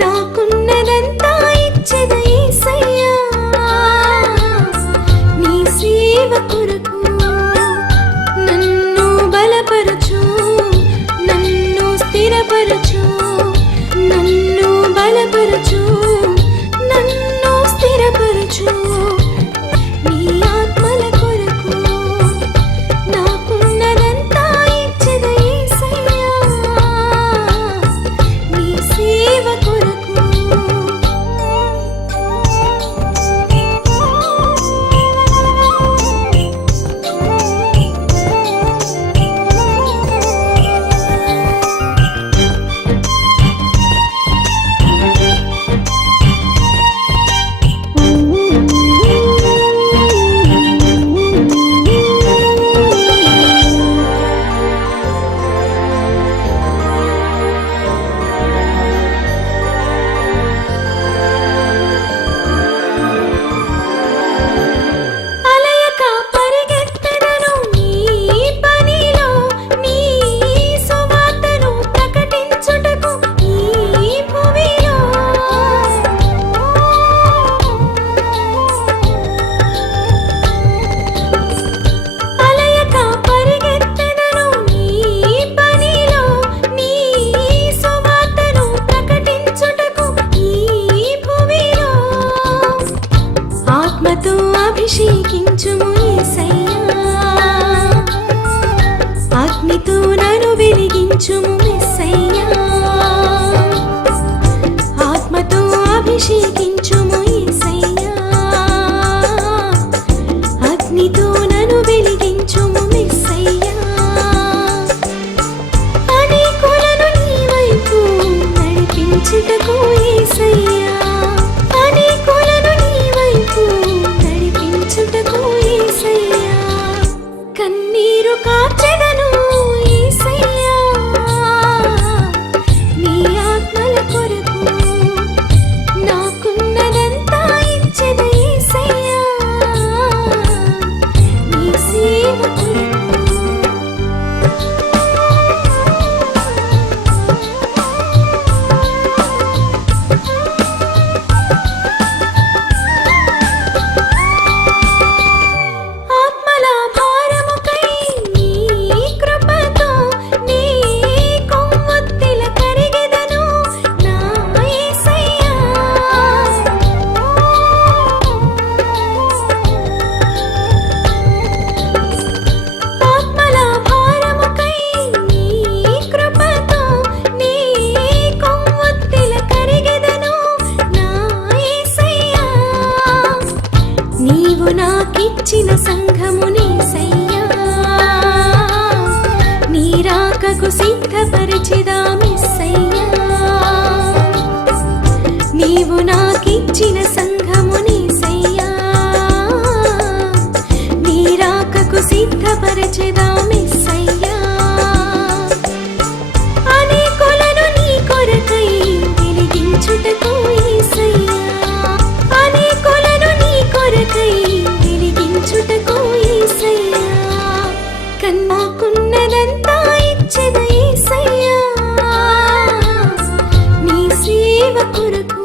నాకున్నదంతా ఇచ్చెద అభిషేకించుము అగ్నితో నన్ను వెలిగించుము ఆత్మతో అభిషేకించుము నీవు నాకిచ్చిన సంఘముని సయ్యా. నీరాకకు సిద్ధపరిచిదామి தேவ குறுக்கு